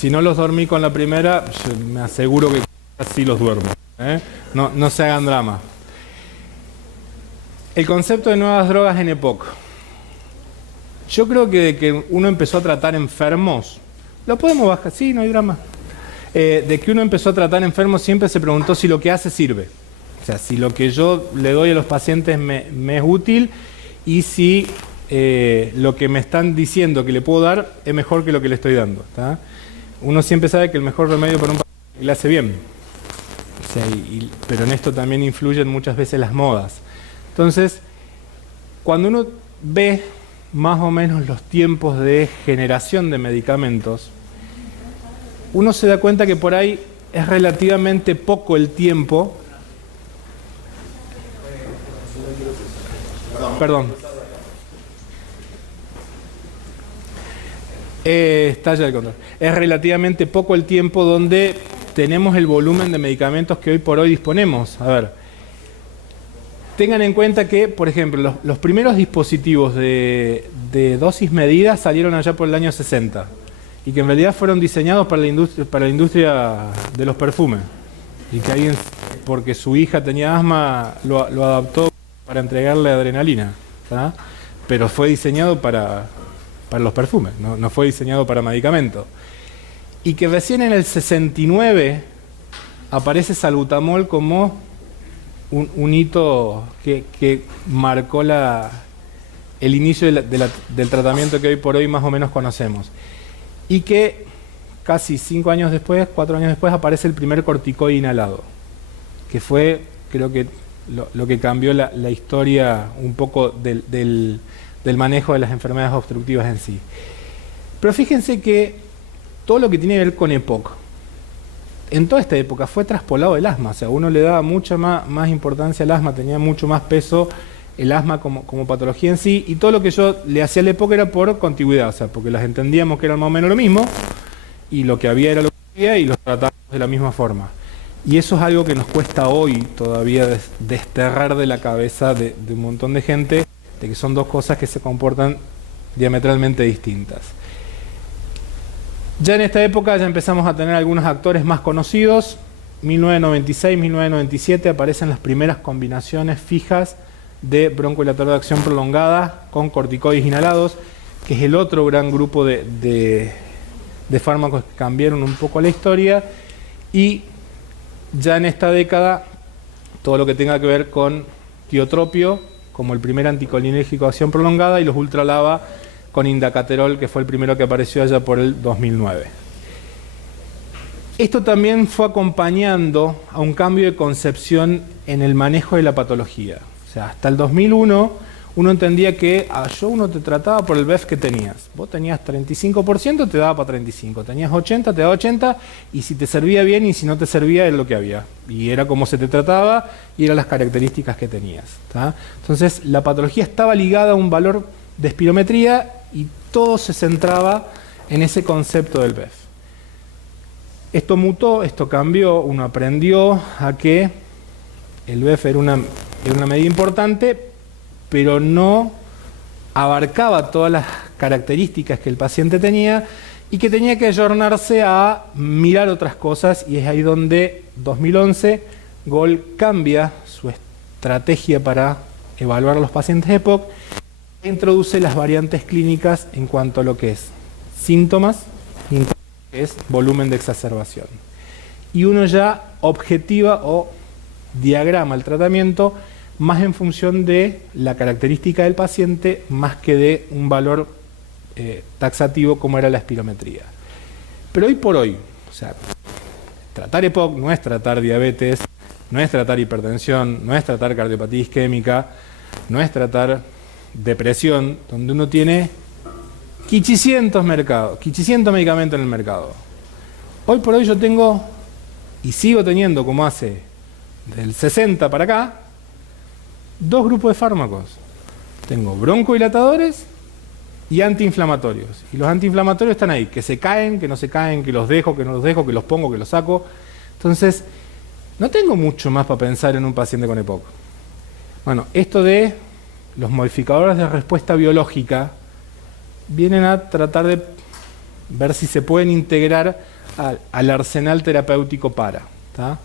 si no los dormí con la primera, yo me aseguro que sí los duermo. No se hagan drama. El concepto de nuevas drogas en EPOC. Yo creo que de que uno empezó a tratar enfermos, lo podemos bajar, sí, no hay drama. De que uno empezó a tratar enfermos, siempre se preguntó si lo que hace sirve. O sea, si lo que yo le doy a los pacientes me es útil y si lo que me están diciendo que le puedo dar es mejor que lo que le estoy dando. ¿Tá? Uno siempre sabe que el mejor remedio para un paciente le hace bien. O sea, pero en esto también influyen muchas veces las modas. Entonces, cuando uno ve más o menos los tiempos de generación de medicamentos, uno se da cuenta que por ahí es relativamente poco el tiempo. Perdón. Está ya el control. Es relativamente poco el tiempo donde tenemos el volumen de medicamentos que hoy por hoy disponemos. A ver, tengan en cuenta que, por ejemplo, los primeros dispositivos de dosis medida salieron allá por el año 60 y que en realidad fueron diseñados para la industria de los perfumes y que alguien, porque su hija tenía asma, lo adaptó para entregarle adrenalina, ¿tá? Pero fue diseñado para los perfumes, no fue diseñado para medicamentos. Y que recién en el 69 aparece salbutamol como un hito que marcó el inicio del tratamiento que hoy por hoy más o menos conocemos. Y que casi 4 años después aparece el primer corticoide inhalado, que fue, creo que, lo que cambió la historia un poco del manejo de las enfermedades obstructivas en sí. Pero fíjense que todo lo que tiene que ver con EPOC, en toda esta época fue traspolado el asma, o sea, uno le daba mucha más importancia al asma, tenía mucho más peso el asma como patología en sí, y todo lo que yo le hacía al EPOC era por contigüidad, o sea, porque las entendíamos que eran más o menos lo mismo, y lo que había era lo que había, y los tratábamos de la misma forma. Y eso es algo que nos cuesta hoy todavía desterrar de la cabeza de un montón de gente, de que son dos cosas que se comportan diametralmente distintas. Ya en esta época ya empezamos a tener algunos actores más conocidos. 1996, 1997 aparecen las primeras combinaciones fijas de broncodilatador de acción prolongada con corticoides inhalados, que es el otro gran grupo de fármacos que cambiaron un poco la historia. Y ya en esta década, todo lo que tenga que ver con tiotropio, como el primer anticolinérgico de acción prolongada, y los ultralava con indacaterol, que fue el primero que apareció allá por el 2009. Esto también fue acompañando a un cambio de concepción en el manejo de la patología. O sea, hasta el 2001 uno entendía que uno te trataba por el BEF que tenías. Vos tenías 35%, te daba para 35%. Tenías 80%, te daba 80%, y si te servía bien y si no te servía, es lo que había. Y era como se te trataba y eran las características que tenías. ¿Tá? Entonces, la patología estaba ligada a un valor de espirometría y todo se centraba en ese concepto del BEF. Esto mutó, esto cambió, uno aprendió a que el BEF era una medida importante, pero no abarcaba todas las características que el paciente tenía y que tenía que ayornarse a mirar otras cosas, y es ahí donde 2011 Gold cambia su estrategia para evaluar a los pacientes de EPOC e introduce las variantes clínicas en cuanto a lo que es síntomas y en cuanto a lo que es volumen de exacerbación. Y uno ya objetiva o diagrama el tratamiento más en función de la característica del paciente, más que de un valor taxativo como era la espirometría. Pero hoy por hoy, o sea, tratar EPOC no es tratar diabetes, no es tratar hipertensión, no es tratar cardiopatía isquémica, no es tratar depresión, donde uno tiene 500 medicamentos en el mercado. Hoy por hoy yo tengo, y sigo teniendo como hace del 60 para acá, 2 grupos de fármacos. Tengo broncodilatadores y antiinflamatorios. Y los antiinflamatorios están ahí, que se caen, que no se caen, que los dejo, que no los dejo, que los pongo, que los saco. Entonces, no tengo mucho más para pensar en un paciente con EPOC. Bueno, esto de los modificadores de respuesta biológica vienen a tratar de ver si se pueden integrar al arsenal terapéutico para. ¿Tá?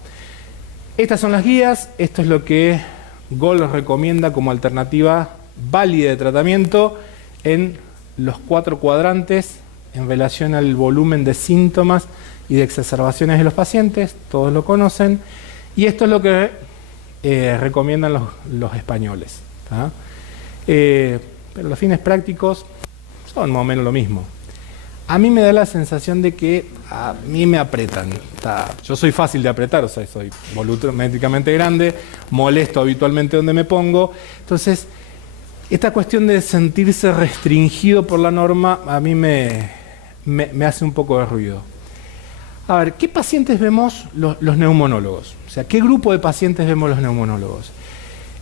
Estas son las guías, esto es lo que Gold recomienda como alternativa válida de tratamiento en los 4 cuadrantes en relación al volumen de síntomas y de exacerbaciones de los pacientes, todos lo conocen, y esto es lo que recomiendan los españoles. ¿Tá? Pero los fines prácticos son más o menos lo mismo. A mí me da la sensación de que a mí me apretan. Yo soy fácil de apretar, o sea, soy volumétricamente grande, molesto habitualmente donde me pongo. Entonces, esta cuestión de sentirse restringido por la norma a mí me hace un poco de ruido. A ver, ¿qué pacientes vemos los neumonólogos? O sea, ¿qué grupo de pacientes vemos los neumonólogos?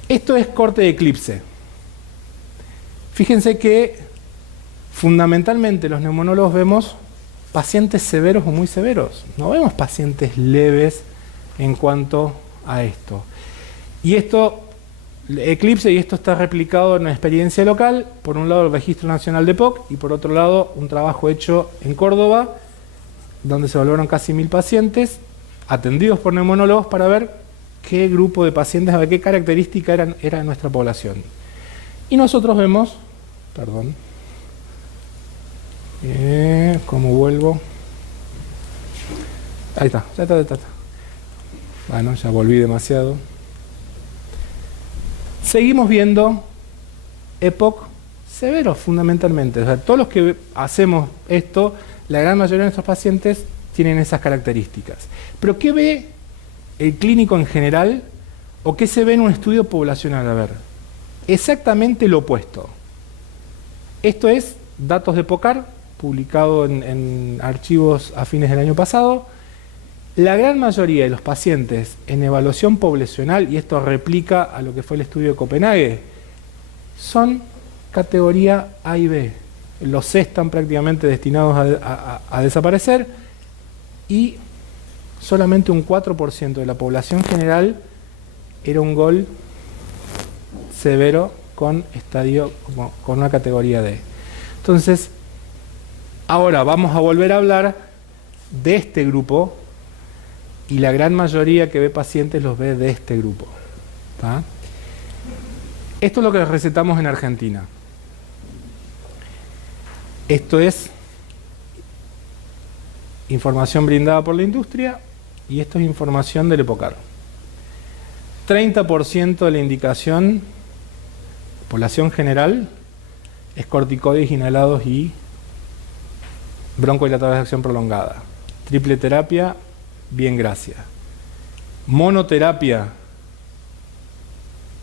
Esto es corte de eclipse. Fíjense que fundamentalmente los neumonólogos vemos pacientes severos o muy severos. No vemos pacientes leves en cuanto a esto. Y esto, eclipse, y esto está replicado en una experiencia local. Por un lado el Registro Nacional de POC y por otro lado un trabajo hecho en Córdoba, donde se evaluaron casi 1000 pacientes atendidos por neumonólogos para ver qué grupo de pacientes, a ver qué característica era nuestra población. Y nosotros vemos, perdón, ¿cómo vuelvo? Ahí está, ya está. Bueno, ya volví demasiado. Seguimos viendo EPOC severos fundamentalmente. O sea, todos los que hacemos esto, la gran mayoría de nuestros pacientes tienen esas características. Pero ¿qué ve el clínico en general o qué se ve en un estudio poblacional? A ver, exactamente lo opuesto. Esto es datos de POCAR, publicado en archivos a fines del año pasado. La gran mayoría de los pacientes en evaluación poblacional, y esto replica a lo que fue el estudio de Copenhague, son categoría A y B. Los C están prácticamente destinados a desaparecer y solamente un 4% de la población general era un GOL severo con estadio, con una categoría D. Entonces, ahora vamos a volver a hablar de este grupo y la gran mayoría que ve pacientes los ve de este grupo. ¿Tá? Esto es lo que recetamos en Argentina. Esto es información brindada por la industria y esto es información del EPOCAR. 30% de la indicación, población general, es corticoides inhalados y broncodilatadores de acción prolongada. Triple terapia, bien, gracias. Monoterapia,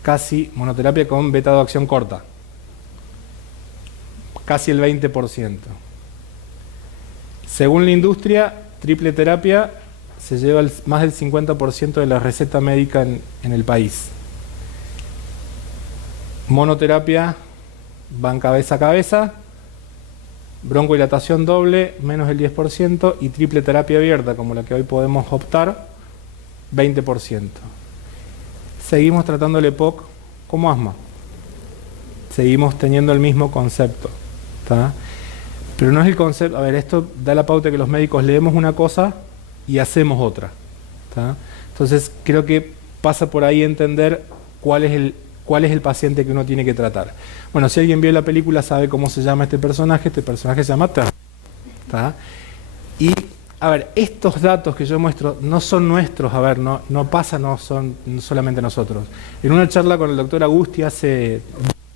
casi monoterapia con beta de acción corta. Casi el 20%. Según la industria, triple terapia se lleva más del 50% de la receta médica en el país. Monoterapia van cabeza a cabeza, broncodilatación doble, menos del 10%, y triple terapia abierta, como la que hoy podemos optar, 20%. Seguimos tratando el EPOC como asma. Seguimos teniendo el mismo concepto. ¿Tá? Pero no es el concepto, a ver, esto da la pauta que los médicos leemos una cosa y hacemos otra. ¿Tá? Entonces creo que pasa por ahí entender cuál es el paciente que uno tiene que tratar. Bueno, si alguien vio la película sabe cómo se llama este personaje se llama Terry. ¿Tá? Y, a ver, estos datos que yo muestro no son nuestros, a ver, no pasa, no son solamente nosotros. En una charla con el doctor Agusti hace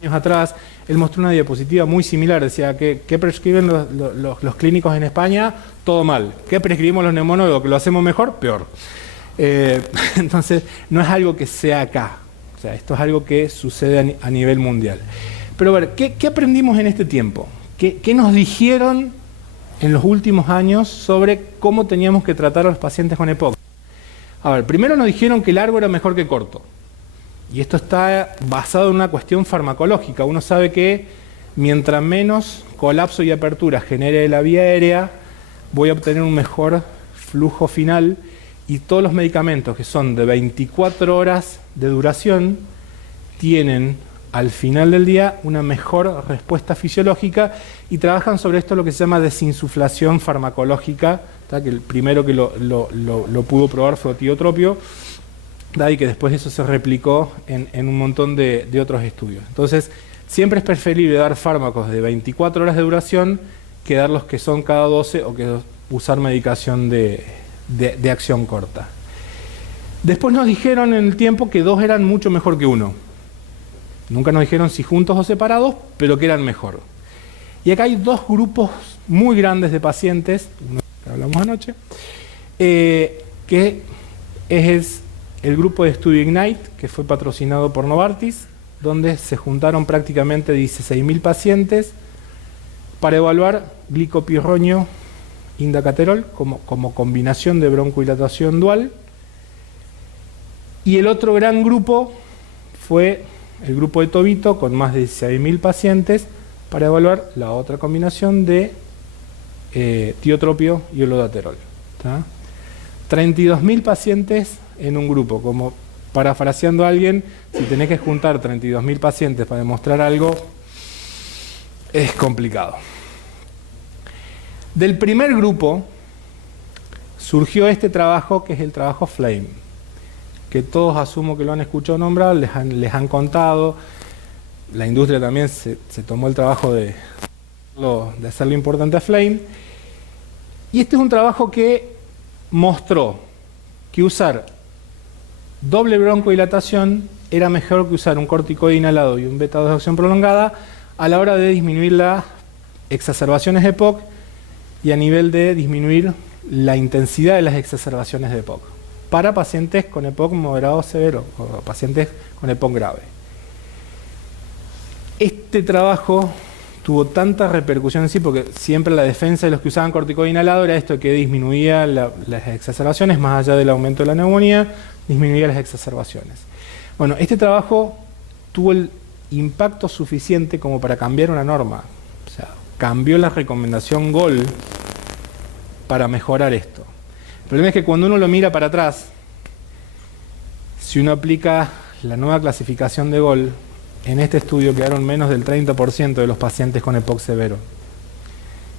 años atrás, él mostró una diapositiva muy similar, decía que ¿qué prescriben los clínicos en España? Todo mal. ¿Qué prescribimos los neumólogos? ¿Que lo hacemos mejor? Peor. Entonces, no es algo que sea acá. O sea, esto es algo que sucede a nivel mundial. Pero a ver, ¿qué aprendimos en este tiempo? ¿Qué nos dijeron en los últimos años sobre cómo teníamos que tratar a los pacientes con EPOC? A ver, primero nos dijeron que largo era mejor que corto. Y esto está basado en una cuestión farmacológica. Uno sabe que mientras menos colapso y apertura genere la vía aérea, voy a obtener un mejor flujo final, y todos los medicamentos que son de 24 horas de duración tienen al final del día una mejor respuesta fisiológica, y trabajan sobre esto lo que se llama desinsuflación farmacológica, ¿tá? Que el primero que lo pudo probar fue tiotropio, ¿tá? Y que después eso se replicó en un montón de otros estudios. Entonces, siempre es preferible dar fármacos de 24 horas de duración que dar los que son cada 12 o que usar medicación de acción corta. Después nos dijeron en el tiempo que 2 eran mucho mejor que 1. Nunca nos dijeron si juntos o separados, pero que eran mejor. Y acá hay 2 grupos muy grandes de pacientes, uno que hablamos anoche, que es el grupo de estudio Ignite, que fue patrocinado por Novartis, donde se juntaron prácticamente 16.000 pacientes para evaluar glicopirroño indacaterol como combinación de broncodilatación dual. Y el otro gran grupo fue el grupo de Tobito, con más de 16.000 pacientes, para evaluar la otra combinación de tiotropio y olodaterol. 32.000 pacientes en un grupo. Como parafraseando a alguien, si tenés que juntar 32.000 pacientes para demostrar algo, es complicado. Del primer grupo surgió este trabajo, que es el trabajo FLAME, que todos asumo que lo han escuchado nombrar, les han contado. La industria también se tomó el trabajo de hacerlo importante a FLAME. Y este es un trabajo que mostró que usar doble broncodilatación era mejor que usar un corticoide inhalado y un beta-2 de acción prolongada a la hora de disminuir las exacerbaciones de EPOC y a nivel de disminuir la intensidad de las exacerbaciones de EPOC para pacientes con EPOC moderado o severo o pacientes con EPOC grave. Este trabajo tuvo tanta repercusión en sí, porque siempre la defensa de los que usaban corticoide inhalado era esto, que disminuía las exacerbaciones, más allá del aumento de la neumonía, disminuía las exacerbaciones. Bueno, este trabajo tuvo el impacto suficiente como para cambiar una norma. O sea, cambió la recomendación GOL para mejorar esto. El problema es que cuando uno lo mira para atrás, si uno aplica la nueva clasificación de GOL, en este estudio quedaron menos del 30% de los pacientes con EPOC severo.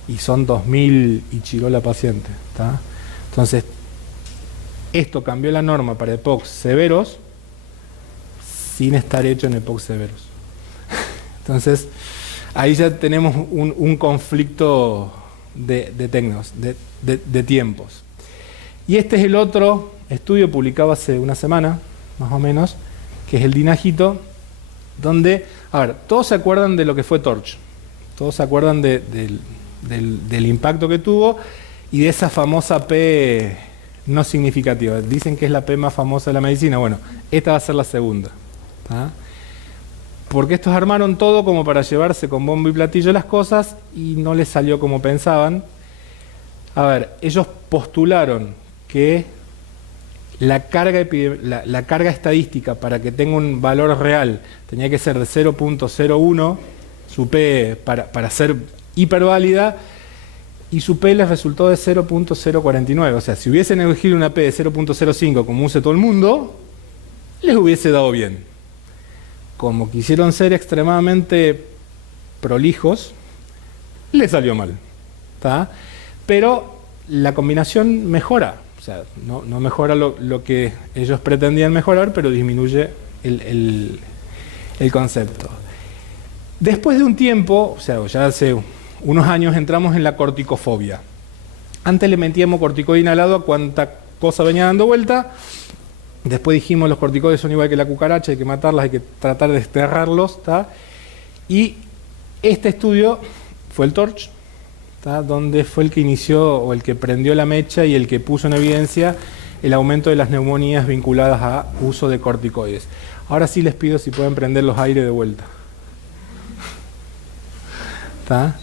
Y son 2.000 y chirola pacientes. ¿Tá? Entonces, esto cambió la norma para EPOC severos sin estar hecho en EPOC severos. Entonces, ahí ya tenemos un conflicto de tiempos. Y este es el otro estudio publicado hace una semana, más o menos, que es el DINAGITO, donde, a ver, todos se acuerdan de lo que fue TORCH, todos se acuerdan del impacto que tuvo y de esa famosa P no significativa. Dicen que es la P más famosa de la medicina. Bueno, esta va a ser la segunda. ¿Ah? Porque estos armaron todo como para llevarse con bombo y platillo las cosas y no les salió como pensaban. A ver, ellos postularon que la carga estadística para que tenga un valor real tenía que ser de 0.01, su P para ser hiperválida, y su P les resultó de 0.049. O sea, si hubiesen elegido una P de 0.05 como usa todo el mundo, les hubiese dado bien. Como quisieron ser extremadamente prolijos, les salió mal. ¿Tá? Pero la combinación mejora. O sea, no mejora lo que ellos pretendían mejorar, pero disminuye el concepto. Después de un tiempo, o sea, ya hace unos años, entramos en la corticofobia. Antes le metíamos corticoide inhalado a cuanta cosa venía dando vuelta. Después dijimos los corticoides son igual que la cucaracha, hay que matarlas, hay que tratar de desterrarlos. ¿Tá? Y este estudio fue el TORCH, ¿tá? Donde fue el que inició o el que prendió la mecha y el que puso en evidencia el aumento de las neumonías vinculadas a uso de corticoides. Ahora sí les pido si pueden prender los aires de vuelta. ¿Tá?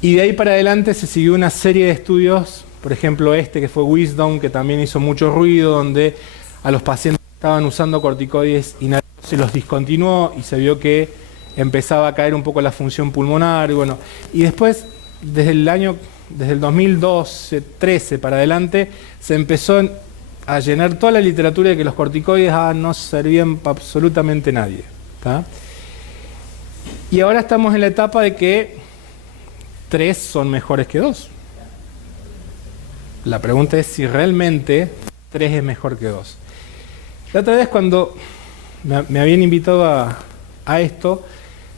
Y de ahí para adelante se siguió una serie de estudios, por ejemplo este que fue Wisdom, que también hizo mucho ruido, donde a los pacientes que estaban usando corticoides inhalados se los discontinuó y se vio que empezaba a caer un poco la función pulmonar. Y bueno, y después, desde el 2012, 13 para adelante, se empezó a llenar toda la literatura de que los corticoides no servían para absolutamente nadie. ¿Tá? Y ahora estamos en la etapa de que 3 son mejores que 2. La pregunta es si realmente 3 es mejor que 2. La otra vez cuando me habían invitado a esto,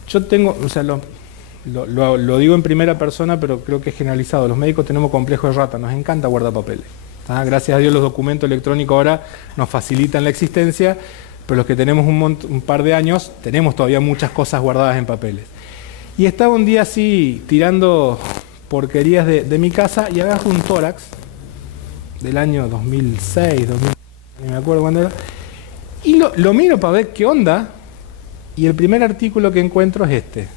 yo tengo, o sea, lo digo en primera persona, pero creo que es generalizado. Los médicos tenemos complejo de rata, nos encanta guardar papeles. Gracias a Dios los documentos electrónicos ahora nos facilitan la existencia, pero los que tenemos un par de años tenemos todavía muchas cosas guardadas en papeles. Y estaba un día así tirando porquerías de mi casa y agarro un tórax del año 2006, 2000, no me acuerdo cuándo era, y lo miro para ver qué onda, y el primer artículo que encuentro es este.